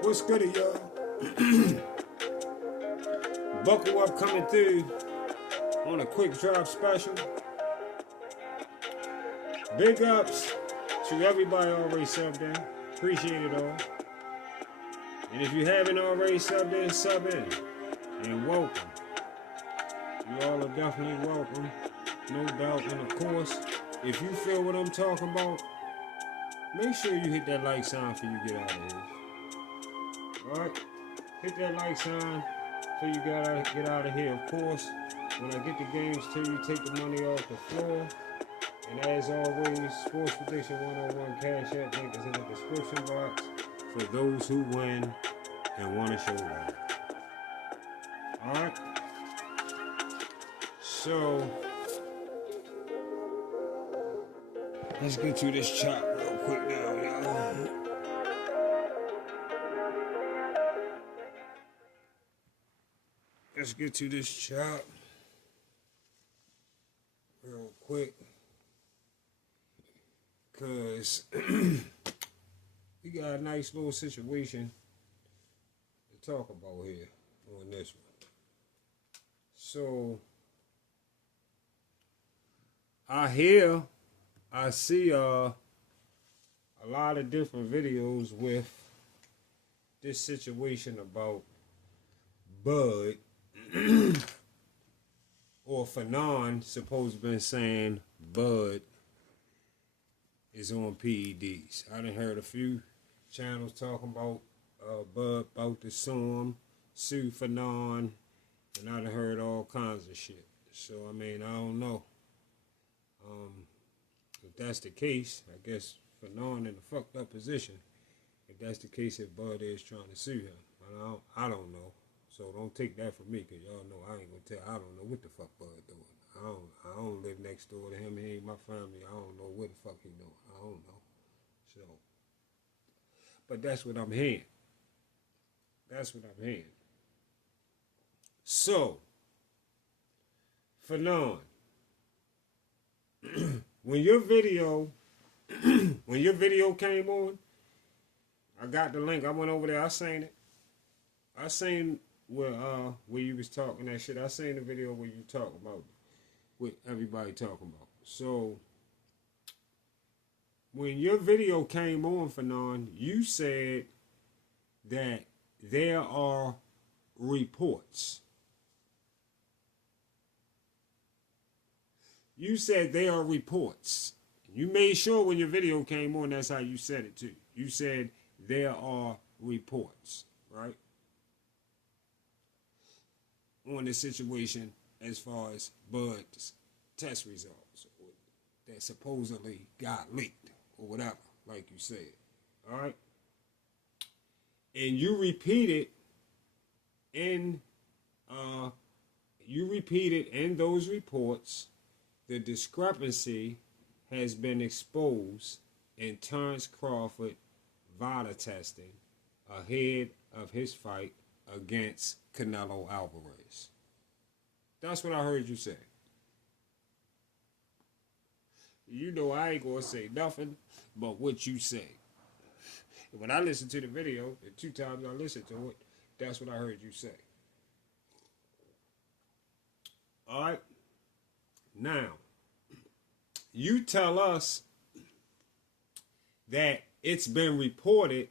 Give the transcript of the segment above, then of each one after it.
What's good, y'all? Buckle up, coming through on a quick drop special. Big ups to everybody already subbed in. Appreciate it all. And if you haven't already subbed in, sub in. And welcome. You all are definitely welcome. No doubt. And of course, if you feel what I'm talking about, make sure you hit that like sign before you get out of here. Alright? Hit that like sign before you get out of here. Of course, when I get the games to you, take the money off the floor. And as always, Sports Prediction 101 Cash App link is in the description box for those who win and want to show love. Alright? So, let's get to this chop real quick now, y'all. Let's get to this chop real quick. Because we got a nice little situation to talk about here on this one. So, I see a lot of different videos with this situation about Bud or Fannon supposed to been saying Bud is on PEDs. I done heard a few channels talking about Bud about to sue Fannon, and I done heard all kinds of shit. So I mean, I don't know. If that's the case, I guess Fannon in a fucked up position. If that's the case, if Bud is trying to sue him, I don't know. So don't take that from me, cause y'all know I ain't gonna tell. I don't know what the fuck Bud doing. I don't live next door to him. He ain't my family. I don't know what the fuck he doing. I don't know. So, but that's what I'm hearing. That's what I'm hearing. So, Fannon, when your video came on, I got the link. I went over there. I seen it. I seen where you was talking that shit. I seen the video where you talking about what everybody talking about. So when your video came on, Fannon, you said that there are reports. You said there are reports. You made sure when your video came on, that's how you said it too. You said there are reports, right? On the situation as far as Bud's test results that supposedly got leaked or whatever, like you said. All right? And you repeated in those reports, the discrepancy has been exposed in Terrence Crawford VADA testing ahead of his fight against Canelo Alvarez. That's what I heard you say. You know I ain't gonna say nothing but what you say. When I listened to the video, the 2 times I listened to it, that's what I heard you say. Alright? Now, you tell us that it's been reported.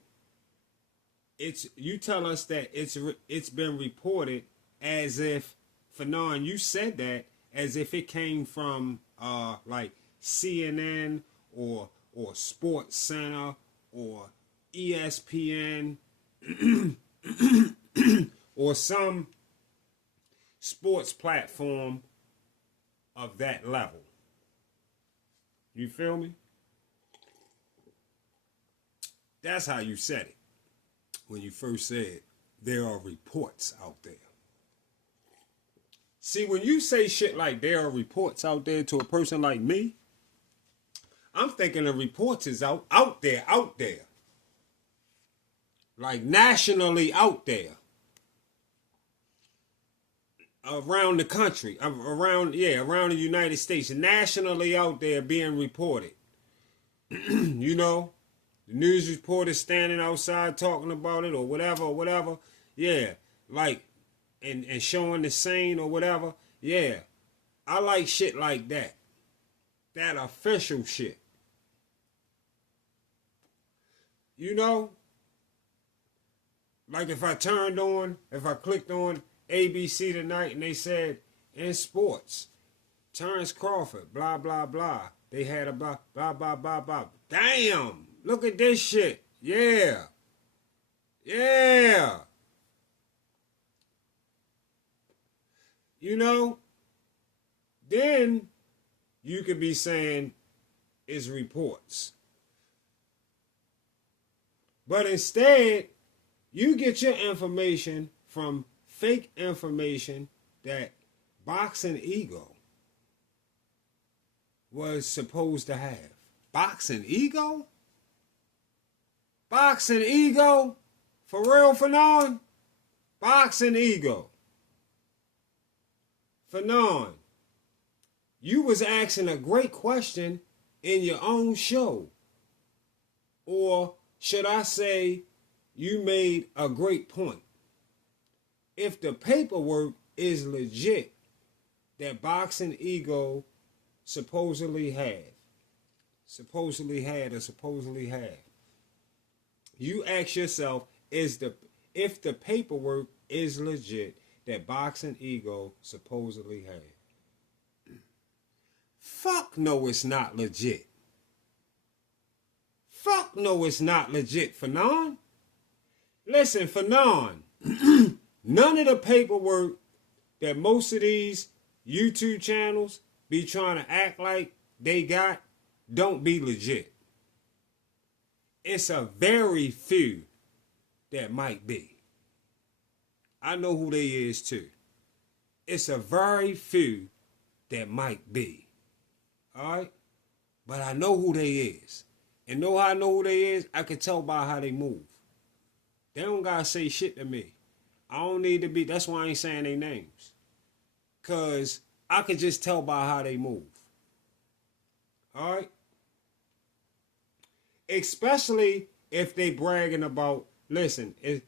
You tell us that it's been reported as if, Fannon, you said that as if it came from like CNN or Sports Center or ESPN or some sports platform of that level. You feel me? That's how you said it when you first said there are reports out there. See, when you say shit like there are reports out there to a person like me, I'm thinking the reports is out there. Like nationally out there. Around the country, around the United States, nationally out there being reported. You know? The news reporter standing outside talking about it or whatever. Yeah, like, and showing the scene or whatever. Yeah, I like shit like that. That official shit. You know? Like if I clicked on ABC tonight and they said, in sports, Terrence Crawford, blah, blah, blah. They had a blah, blah, blah, blah, blah. Damn! Look at this shit. Yeah. Yeah. You know? Then you could be saying it's reports. But instead, you get your information from fake information that Boxing Ego was supposed to have. Boxing Ego? Boxing Ego? For real, Fannon? Boxing Ego. Fannon, you was asking a great question in your own show. Or should I say, you made a great point. If the paperwork is legit that Boxing Ego supposedly had, you ask yourself, if the paperwork is legit that Boxing Ego supposedly had. Fuck no, it's not legit. Fuck no, it's not legit, Fannon. Listen, Fannon, none of the paperwork that most of these YouTube channels be trying to act like they got don't be legit. It's a very few that might be. I know who they is too. It's a very few that might be. Alright? But I know who they is. And know how I know who they is? I can tell by how they move. They don't gotta say shit to me. I don't need to be, that's why I ain't saying their names. Cause I could just tell by how they move. Alright? Especially if they bragging about, listen, a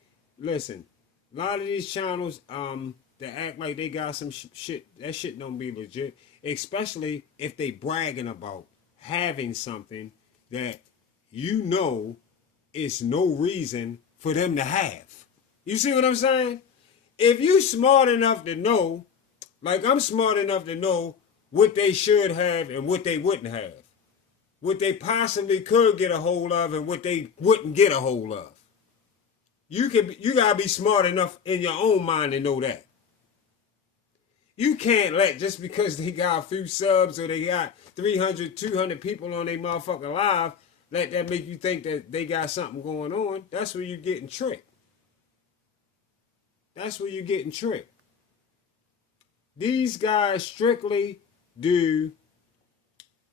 lot of these channels that act like they got some shit, that shit don't be legit. Especially if they bragging about having something that you know is no reason for them to have. You see what I'm saying? If you smart enough to know, like I'm smart enough to know what they should have and what they wouldn't have. What they possibly could get a hold of and what they wouldn't get a hold of. You gotta be smart enough in your own mind to know that. You can't let, just because they got a few subs or they got 300, 200 people on their motherfucking live, let that make you think that they got something going on. That's where you're getting tricked. That's where you're getting tricked. These guys strictly do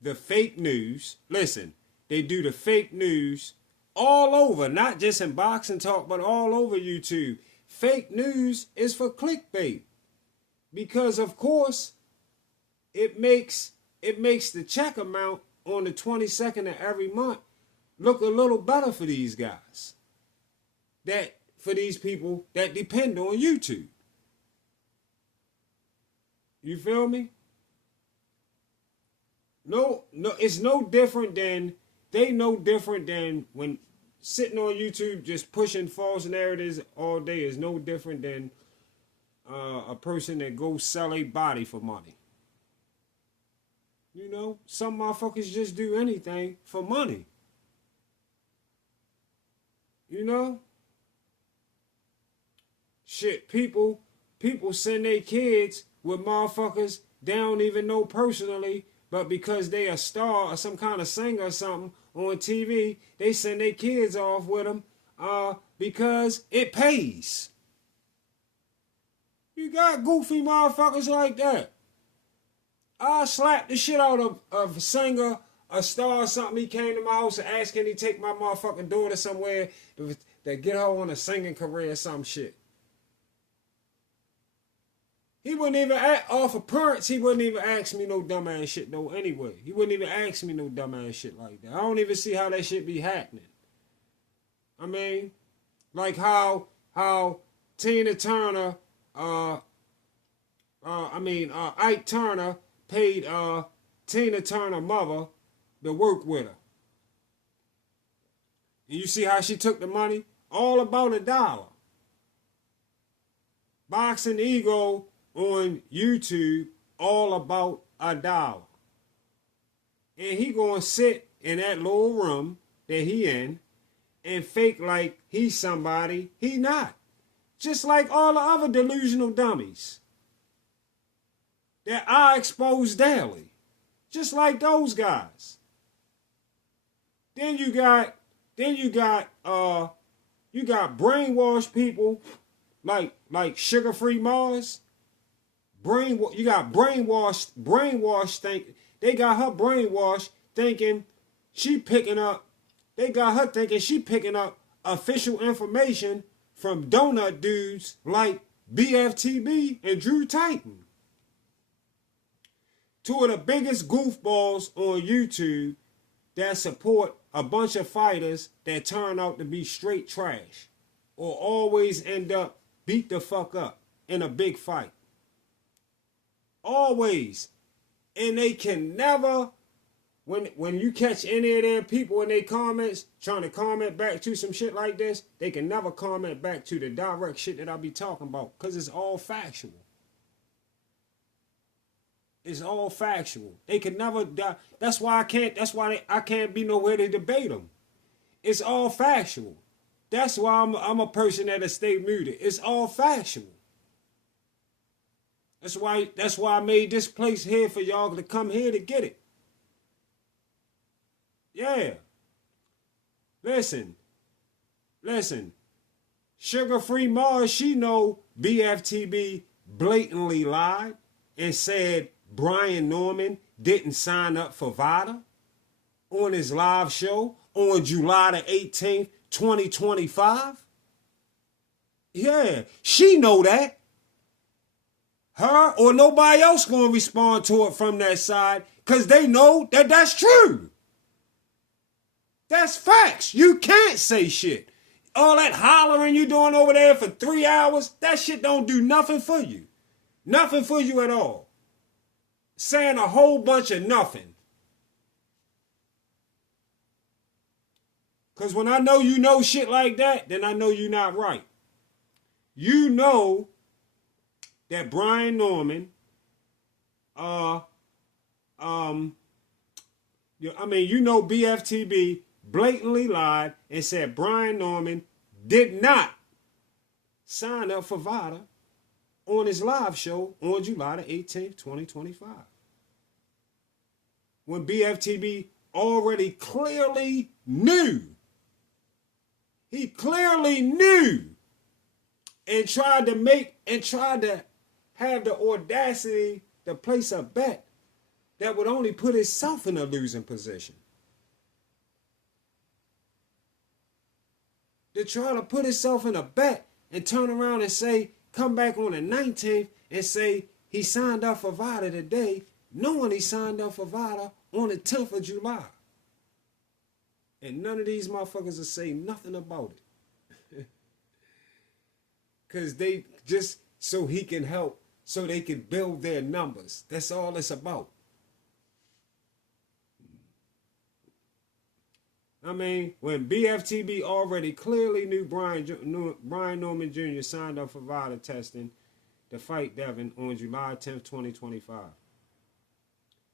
the fake news. Listen, they do the fake news all over, not just in Boxing Talk, but all over YouTube. Fake news is for clickbait. Because of course, it makes the check amount on the 22nd of every month look a little better for these guys. For these people that depend on YouTube. You feel me? No, it's no different than, they no different than when sitting on YouTube just pushing false narratives all day is no different than a person that goes sell a body for money. You know, some motherfuckers just do anything for money. You know? Shit, people send their kids with motherfuckers they don't even know personally, but because they a star or some kind of singer or something on TV, they send their kids off with them because it pays. You got goofy motherfuckers like that. I slapped the shit out of a singer, a star or something. He came to my house and asked, can he take my motherfucking daughter somewhere to get her on a singing career or some shit. He wouldn't even off appearance, he wouldn't even ask me no dumbass shit though anyway. He wouldn't even ask me no dumbass shit like that. I don't even see how that shit be happening. I mean, like how Tina Turner, Ike Turner paid Tina Turner mother to work with her. And you see how she took the money? All about $1. Boxing Ego on YouTube, all about $1. And he gonna sit in that little room that he in and fake like he's somebody he not. Just like all the other delusional dummies that I expose daily. Just like those guys. Then you got brainwashed people like Sugar-Free Mars. You got brainwashed think they got her brainwashed thinking she picking up. They got her thinking she picking up official information from donut dudes like BFTB and Drew Titan. Two of the biggest goofballs on YouTube that support a bunch of fighters that turn out to be straight trash or always end up beat the fuck up in a big fight. Always. And they can never, when you catch any of their people in their comments trying to comment back to some shit like this, they can never comment back to the direct shit that I be talking about because it's all factual. It's all factual. They can never die. That's why I can't be nowhere to debate them. It's all factual. That's why I'm a person that'll stay muted. It's all factual. That's why I made this place here for y'all to come here to get it. Yeah. Listen. Sugar-Free Mars, she know BFTB blatantly lied and said Brian Norman didn't sign up for VADA on his live show on July the 18th, 2025. Yeah, she know that. Her or nobody else gonna respond to it from that side because they know that that's true. That's facts. You can't say shit. All that hollering you doing over there for 3 hours, that shit don't do nothing for you. Nothing for you at all. Saying a whole bunch of nothing. Because when I know you know shit like that, then I know you're not right. You know that Brian Norman, you know BFTB blatantly lied and said Brian Norman did not sign up for VADA on his live show on July the 18th, 2025. When BFTB already clearly knew. He clearly knew and tried to have the audacity to place a bet that would only put himself in a losing position. To try to put himself in a bet and turn around and say, come back on the 19th and say he signed up for VADA today, knowing he signed up for VADA on the 10th of July. And none of these motherfuckers will say nothing about it. Because they just, so he can help, so they can build their numbers. That's all it's about. I mean, when BFTB already clearly knew Brian Norman Jr. signed up for VADA testing to fight Devin on July 10th, 2025.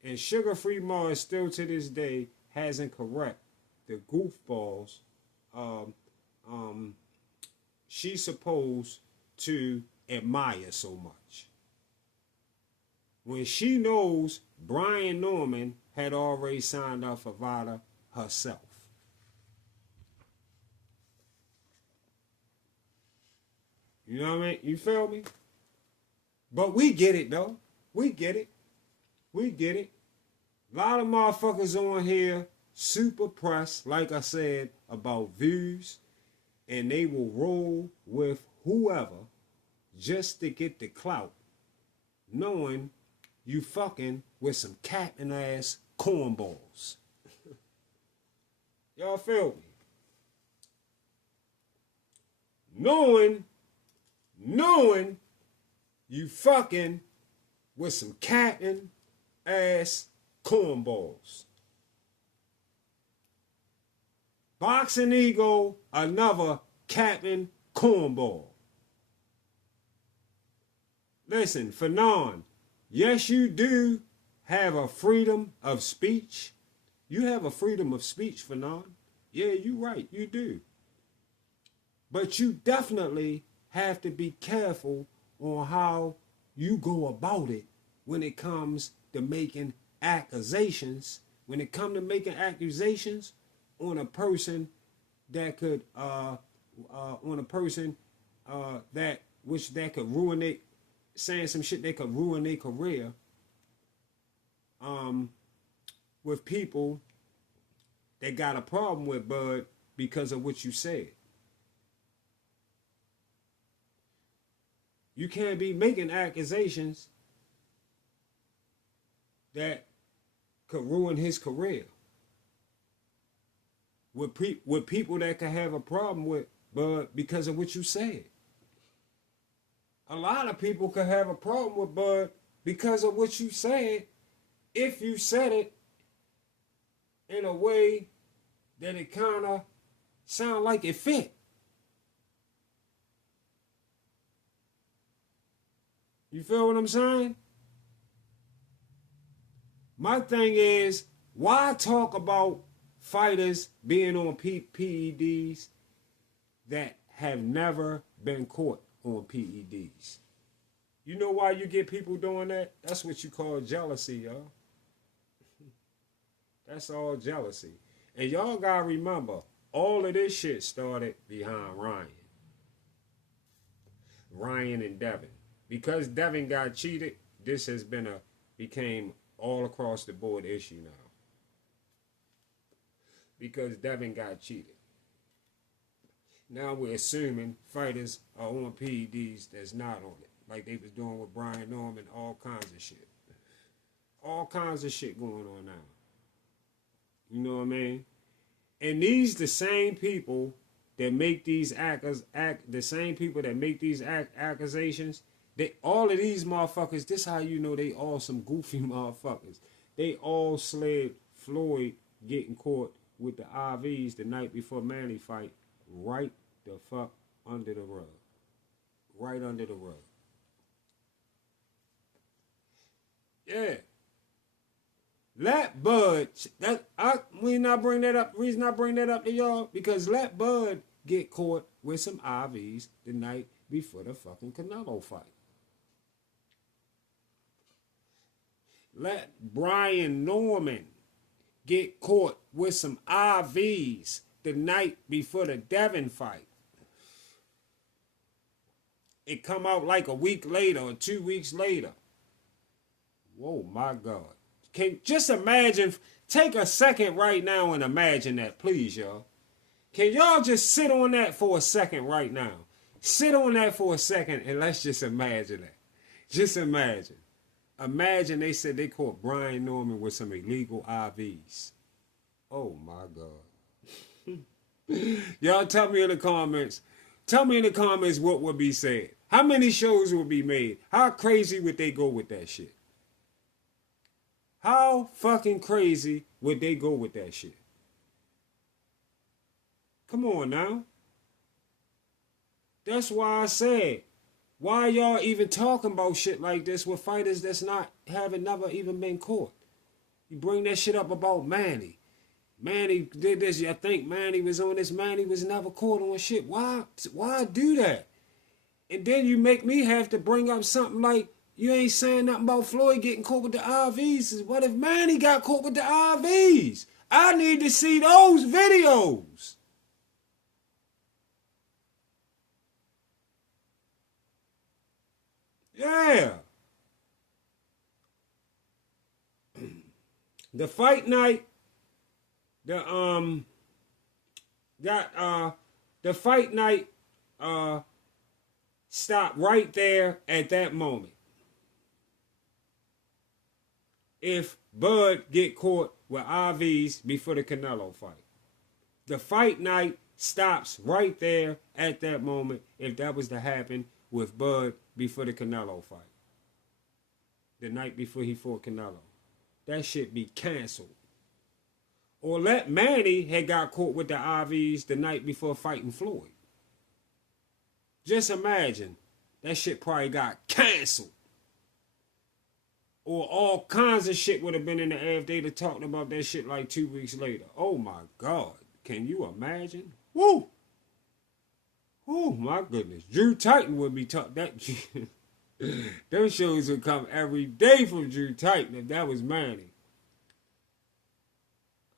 And Sugar-Free Mars still to this day hasn't correct the goofballs she's supposed to admire so much. When she knows Brian Norman had already signed up for VADA herself. You know what I mean? You feel me? But we get it, though. We get it. We get it. A lot of motherfuckers on here super pressed, like I said, about views. And they will roll with whoever just to get the clout. Knowing you fucking with some captain ass cornballs. Y'all feel me? knowing you fucking with some Captain ass cornballs. Boxing ego, another Captain cornball. Listen, Fannon, yes, you do have a freedom of speech. You have a freedom of speech, Fannon. Yeah, you're right, you do. But you definitely have to be careful on how you go about it when it comes to making accusations. When it comes to making accusations on a person that could, that could ruin it, saying some shit that could ruin their career, with people that got a problem with Bud because of what you said. You can't be making accusations that could ruin his career with people that could have a problem with Bud because of what you said. A lot of people could have a problem with Bud because of what you said, if you said it in a way that it kind of sound like it fit. You feel what I'm saying? My thing is, why talk about fighters being on PEDs that have never been caught on PEDs? You know why you get people doing that? That's what you call jealousy, y'all. That's all jealousy. And y'all gotta remember, all of this shit started behind Ryan and Devin. Because Devin got cheated, this has became all across the board issue now. Because Devin got cheated. Now we're assuming fighters are on PEDs that's not on it. Like they was doing with Brian Norman, all kinds of shit. All kinds of shit going on now. You know what I mean? And these the same people that make these accusations. All of these motherfuckers, this how you know they all some goofy motherfuckers. They all slid Floyd getting caught with the IVs the night before Manny fight right the fuck under the rug. Right under the rug. Yeah. Let Bud, reason I bring that up to y'all, because let Bud get caught with some IVs the night before the fucking Canelo fight. Let Brian Norman get caught with some IVs the night before the Devin fight. It come out like a week later or 2 weeks later. Whoa, my God. Just imagine, take a second right now and imagine that, please, y'all. Can y'all just sit on that for a second right now? Sit on that for a second and let's just imagine that. Just imagine. Imagine they said they caught Brian Norman with some illegal IVs. Oh, my God. Y'all tell me in the comments. Tell me in the comments what would be said. How many shows would be made? How crazy would they go with that shit? How fucking crazy would they go with that shit? Come on now. That's why I said, why y'all even talking about shit like this with fighters that's never even been caught? You bring that shit up about Manny. Manny did this. I think Manny was on this. Manny was never caught on shit. Why do that? And then you make me have to bring up something like, you ain't saying nothing about Floyd getting caught with the IVs. What if Manny got caught with the IVs? I need to see those videos. Yeah. The fight night, the fight night stopped right there at that moment. If Bud get caught with IVs before the Canelo fight. The fight night stops right there at that moment if that was to happen with Bud before the Canelo fight. The night before he fought Canelo. That shit be canceled. Or let Manny had got caught with the IVs the night before fighting Floyd. Just imagine. That shit probably got canceled. Or all kinds of shit would have been in the air if they'd have talked about that shit like 2 weeks later. Oh my God. Can you imagine? Woo! Oh my goodness. Drew Titan would be talking. Those shows would come every day from Drew Titan if that was Manny.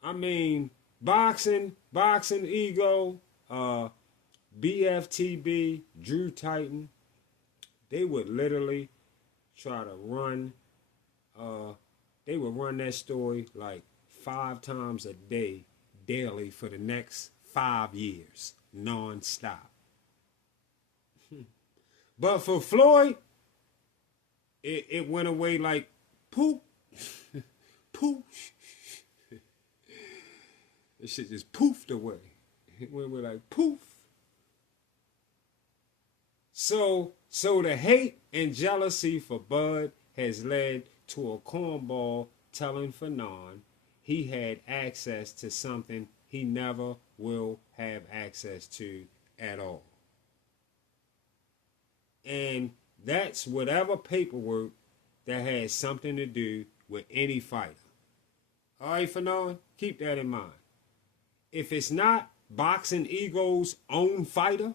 I mean, boxing, ego, BFTB, Drew Titan, they would literally try to run, they would run that story like 5 times a day, daily for the next 5 years, non-stop. But for Floyd, it went away like poof, poof. This shit just poofed away. It went away like poof. So the hate and jealousy for Bud has led to a cornball telling Fannon he had access to something he never will have access to at all. And that's whatever paperwork that has something to do with any fighter. All right, Fannon, keep that in mind. If it's not Boxing Ego's own fighter,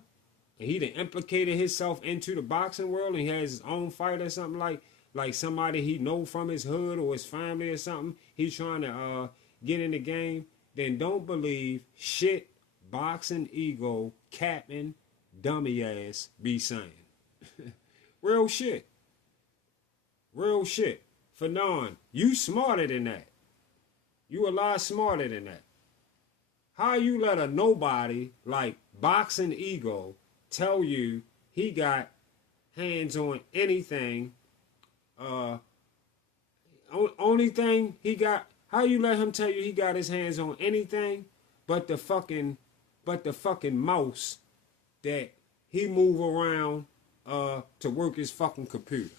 and he done implicated himself into the boxing world and he has his own fighter or something like somebody he know from his hood or his family or something, he's trying to get in the game, then don't believe shit Boxing Ego, Captain, dummy ass be saying. Real shit. Real shit. Fannon, you smarter than that. You a lot smarter than that. How you let a nobody like Boxing Ego tell you he got hands on anything? Only thing he got. How you let him tell you he got his hands on anything but the fucking mouse that he move around to work his fucking computer?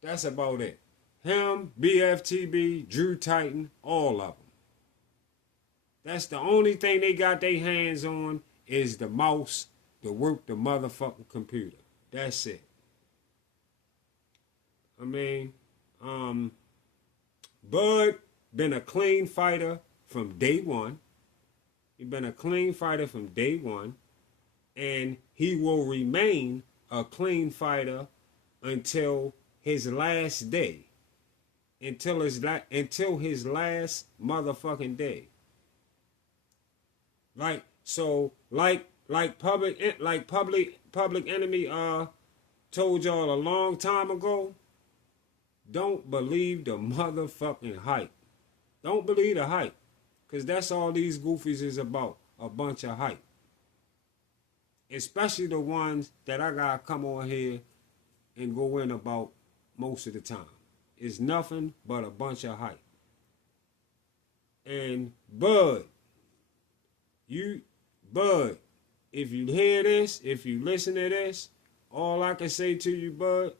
That's about it. Him, BFTB, Drew Titan, all of them. That's the only thing they got their hands on is the mouse to work the motherfucking computer. That's it. I mean, Bud been a clean fighter from day one. He been a clean fighter from day one. And he will remain a clean fighter until his last day. Until his last motherfucking day. Like Public Enemy told y'all a long time ago, don't believe the motherfucking hype. Don't believe the hype. Because that's all these goofies is about. A bunch of hype. Especially the ones that I gotta come on here and go in about most of the time. It's nothing but a bunch of hype. And Bud, if you hear this, if you listen to this, all I can say to you, Bud,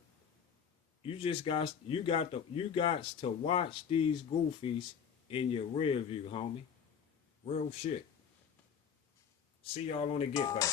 you got to watch these goofies in your rear view, homie. Real shit. See y'all on the get back.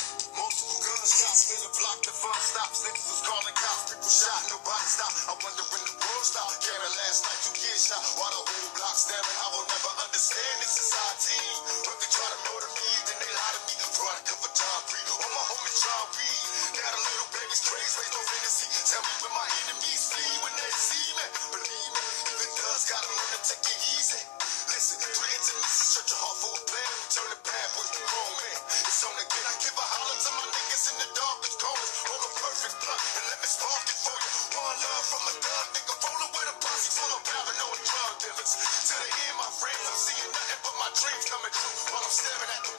To the end, my friends, I'm seeing nothing but my dreams coming true while I'm staring at the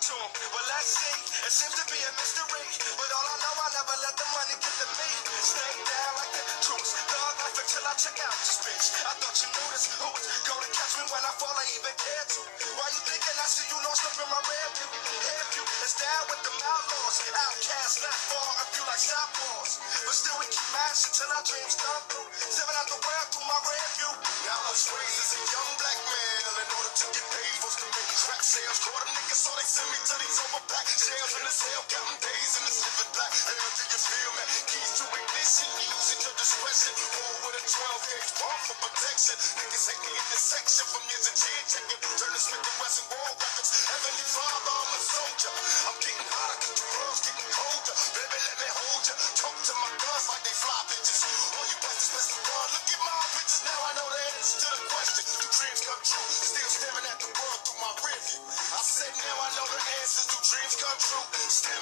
to him. Well, let's see. It seems to be a mystery. But all I know, I never let the money get to me. Stay down like the truth. Thug life until I check out this bitch. I thought you knew this. Who was gonna catch me when I fall? I even care to. Why you thinking I see you lost up in my rear view? Head view is down with the outlaws. Outcasts not far a few like southpaws. But still we keep mashing till our dreams come through. Seven out the world through my rear view. Now I was raised as a young black man. In order to get paid, supposed to make crack sales. Caught a nigga, so they send me to these overpacked jails in the cell, counting days in the living black. Hell, do you feel me? Keys to ignition, use at your discretion. Roll with a 12-gauge bar for protection. Niggas hate me in this section from years of chin checking. Turn the Smith and Wesson War records. Heavenly Father, I'm a soldier. I'm getting hotter 'cause the world's getting colder. Baby, let me hold ya. Talk to my guns like they fly bitches. All you bastards best to run. Look at my pictures now. I know the answer to the question. Do dreams come true? Still staring at the world through my rearview. I said now I know the answers. Do dreams come true? Staring